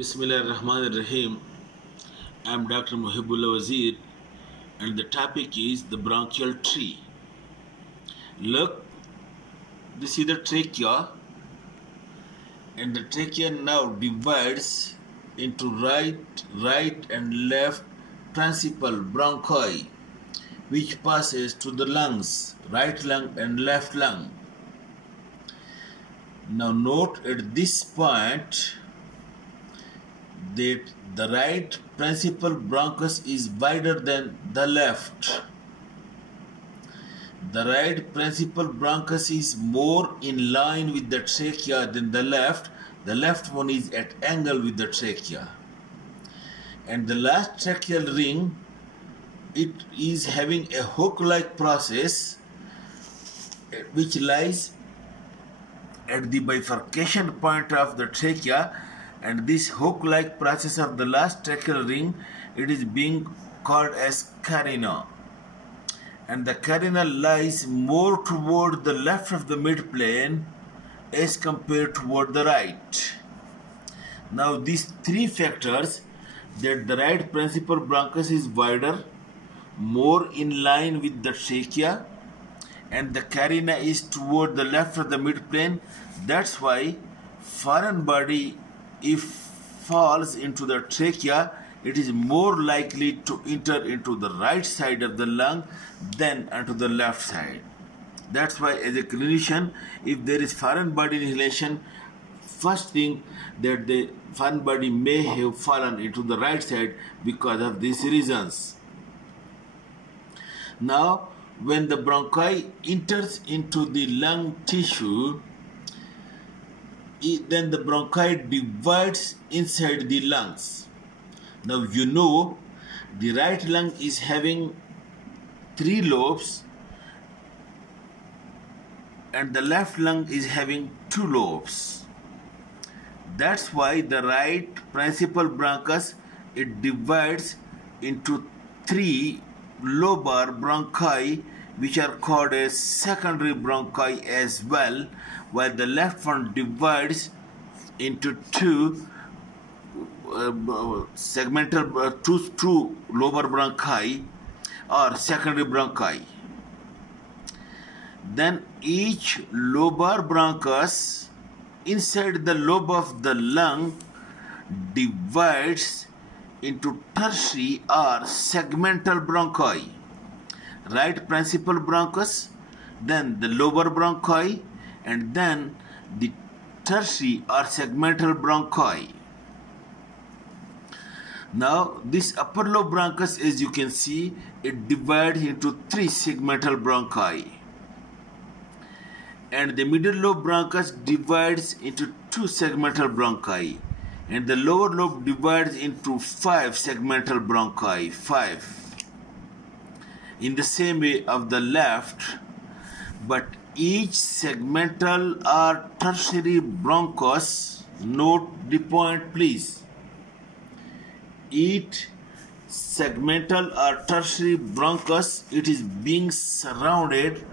Bismillahirrahmanirrahim. I am Dr. Muhibbullah Wazir and the topic is the bronchial tree. Look, this is the trachea and the trachea now divides into right and left principal bronchi which passes to the lungs, right lung and left lung. Now note at this point that the right principal bronchus is wider than the left. The right principal bronchus is more in line with the trachea than the left. The left one is at angle with the trachea. And the last tracheal ring, it is having a hook-like process which lies at the bifurcation point of the trachea, and this hook-like process of the last tracheal ring, it is being called as carina. And the carina lies more toward the left of the midplane as compared toward the right. Now these three factors, that the right principal bronchus is wider, more in line with the trachea, and the carina is toward the left of the midplane. That's why foreign body, if falls into the trachea, it is more likely to enter into the right side of the lung than into the left side. That's why as a clinician, if there is foreign body inhalation, first thing that the foreign body may have fallen into the right side because of these reasons. Now, when the bronchi enters into the lung tissue, then the bronchi divides inside the lungs. Now you know the right lung is having 3 lobes and the left lung is having 2 lobes. That's why the right principal bronchus, it divides into 3 lobar bronchi which are called as secondary bronchi as well, while the left one divides into 2 segmental two lobar bronchi or secondary bronchi. Then each lobar bronchus inside the lobe of the lung divides into tertiary or segmental bronchi. Right principal bronchus, then the lobar bronchi, and then the tertiary or segmental bronchi. Now this upper lobe bronchus, as you can see, it divides into 3 segmental bronchi, and the middle lobe bronchus divides into 2 segmental bronchi, and the lower lobe divides into 5 segmental bronchi, 5. In the same way of the left, but each segmental or tertiary bronchus, note the point please, each segmental or tertiary bronchus, it is being surrounded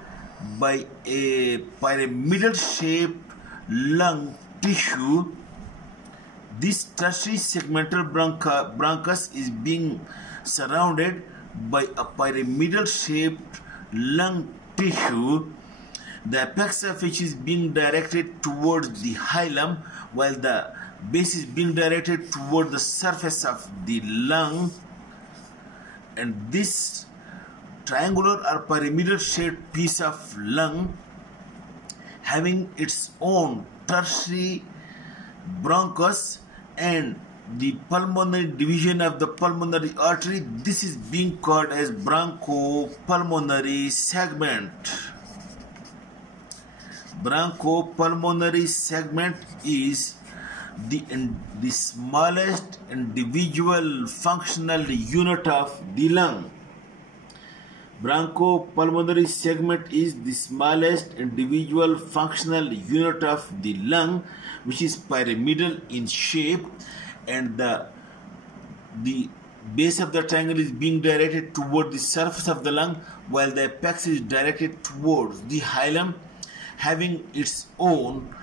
by a pyramidal shaped lung tissue. This tertiary segmental bronchus is being surrounded by a pyramidal shaped lung tissue, the apex of which is being directed towards the hilum, while the base is being directed toward the surface of the lung. And this triangular or pyramidal shaped piece of lung having its own tertiary bronchus and the pulmonary division of the pulmonary artery, this is being called as bronchopulmonary segment. Bronchopulmonary segment is the smallest individual functional unit of the lung. Bronchopulmonary segment is the smallest individual functional unit of the lung, which is pyramidal in shape, and the base of the triangle is being directed toward the surface of the lung, while the apex is directed towards the hilum, having its own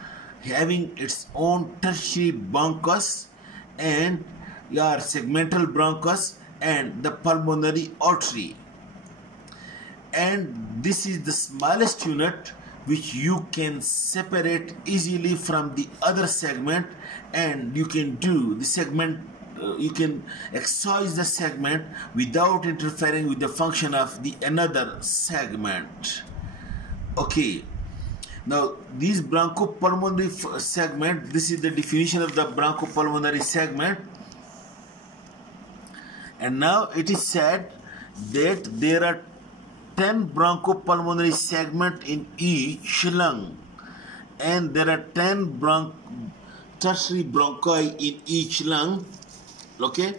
tertiary bronchus and your segmental bronchus and the pulmonary artery. And this is the smallest unit which you can separate easily from the other segment, and you can do the segment, you can excise the segment without interfering with the function of the another segment. Okay, now this bronchopulmonary segment, this is the definition of the bronchopulmonary segment. And now it is said that there are 10 bronchopulmonary segments in each lung, and there are 10 tertiary bronchi in each lung. Okay,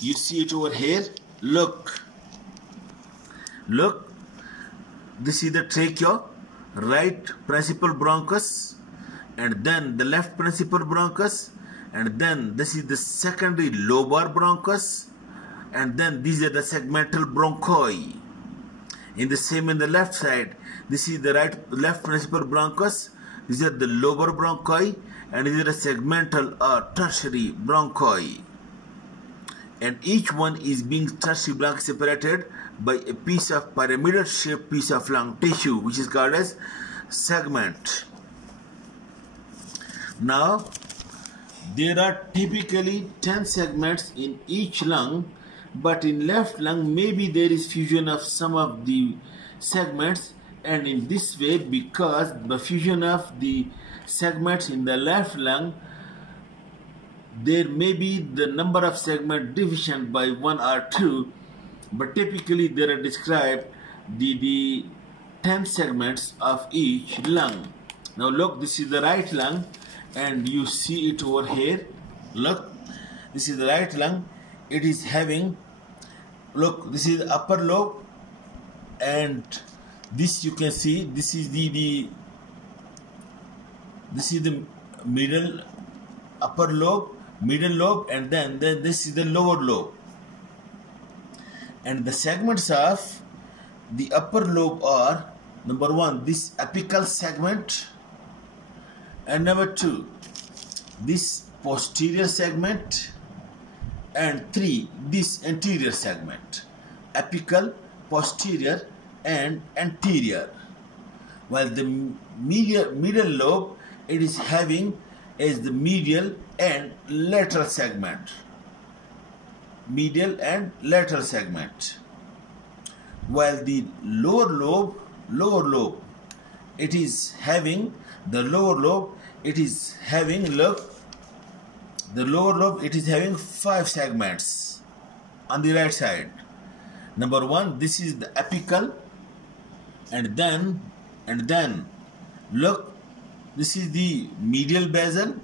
you see it over here. Look, this is the trachea, right principal bronchus, and then the left principal bronchus, and then this is the secondary lobar bronchus, and then these are the segmental bronchi. In the same in the left side, this is the left principal bronchus, these are the lobar bronchi, and these are the segmental or tertiary bronchi. And each one is being tertiary bronchi separated by a piece of pyramidal shaped piece of lung tissue, which is called as segment. Now, there are typically 10 segments in each lung, but in left lung maybe there is fusion of some of the segments, and in this way, because the fusion of the segments in the left lung, there may be the number of segment division by 1 or 2, but typically there are described the 10 segments of each lung. Now look, this is the right lung, and you see it over here. Look, this is the right lung. It is having, look, this is the upper lobe, and this you can see, this is the middle upper lobe, middle lobe, and then this is the lower lobe. And the segments of the upper lobe are, number 1, this apical segment, and number 2, this posterior segment, and 3, this anterior segment. Apical, posterior, and anterior. While the middle lobe, it is having as the medial and lateral segment. Medial and lateral segment. While the lower lobe, it is having, the lower lobe, it is having, look, the lower lobe, it is having 5 segments on the right side. Number 1, this is the apical, and then look, this is the medial basal,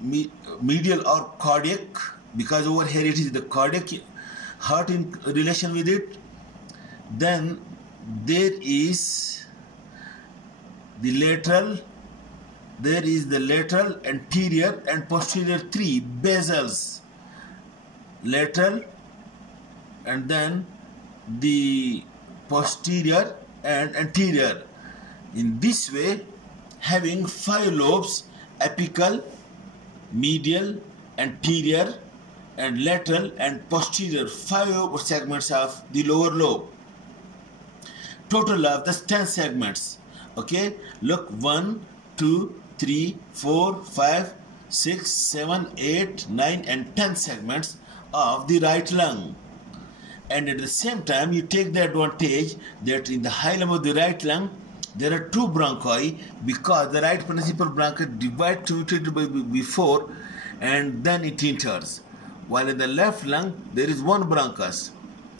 medial or cardiac, because over here it is the cardiac heart in relation with it. Then there is the lateral, there is the lateral, anterior, and posterior 3 basals. Lateral, and then the posterior and anterior. In this way, having 5 lobes, apical, medial, anterior, and lateral and posterior, 5 segments of the lower lobe. Total of the 10 segments. Okay, look, 1, 2, 3, 4, 5, 6, 7, 8, 9, and 10 segments of the right lung. And at the same time, you take the advantage that in the hilum of the right lung, there are 2 bronchi, because the right principal bronchus divides before and then it enters. While in the left lung, there is 1 bronchus.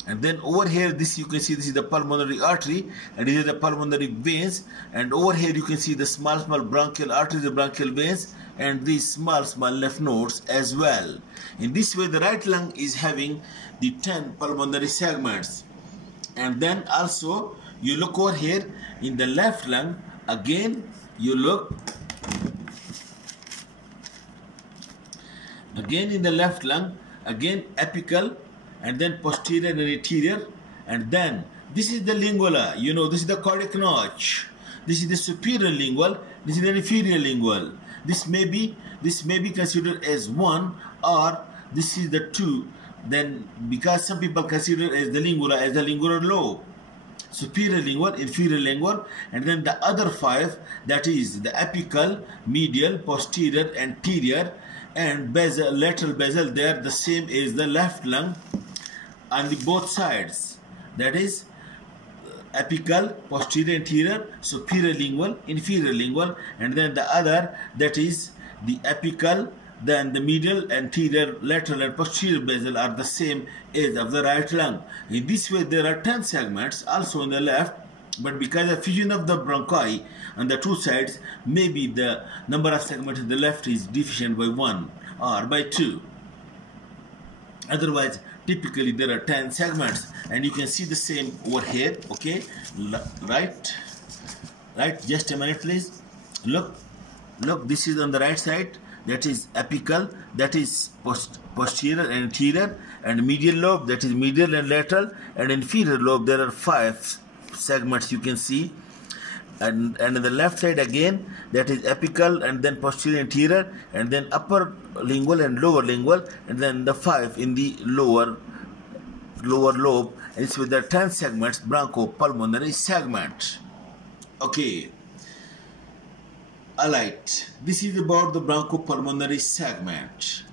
And then over here, this you can see, this is the pulmonary artery, and these are the pulmonary veins. And over here, you can see the small bronchial arteries, the bronchial veins, and these small lymph nodes as well. In this way, the right lung is having the 10 pulmonary segments. And then also, you look over here in the left lung, again, you look, again in the left lung, again apical, and then posterior and anterior, and then this is the lingula, you know, this is the cardiac notch, this is the superior lingual, this is the inferior lingual. This may be considered as one, or this is the two. Then because some people consider as the lingula as the lingular lobe, superior lingual, inferior lingual, and then the other five, that is the apical, medial, posterior, anterior, and basal, lateral basal, they are the same as the left lung on the both sides. That is apical, posterior, anterior, superior lingual, inferior lingual, and then the other, that is the apical, then the medial, anterior, lateral, and posterior basal are the same as of the right lung. In this way, there are 10 segments also on the left, but because of fusion of the bronchi on the two sides, maybe the number of segments in the left is deficient by 1 or by 2. Otherwise, typically there are 10 segments, and you can see the same over here. Okay, right, just a minute please. Look, this is on the right side, that is apical, that is posterior and anterior, and medial lobe, that is medial and lateral, and inferior lobe, there are 5 segments you can see. And in the left side again, that is apical, and then posterior, anterior, and then upper lingual and lower lingual, and then the 5 in the lower lobe, and it's with the 10 segments, bronchopulmonary segment. Okay, alright, this is about the bronchopulmonary segment.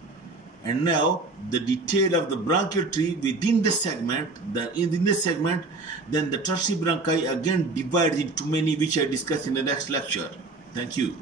And now the detail of the bronchial tree within the segment, in this segment, then the tertiary bronchi again divides into many, which I discuss in the next lecture. Thank you.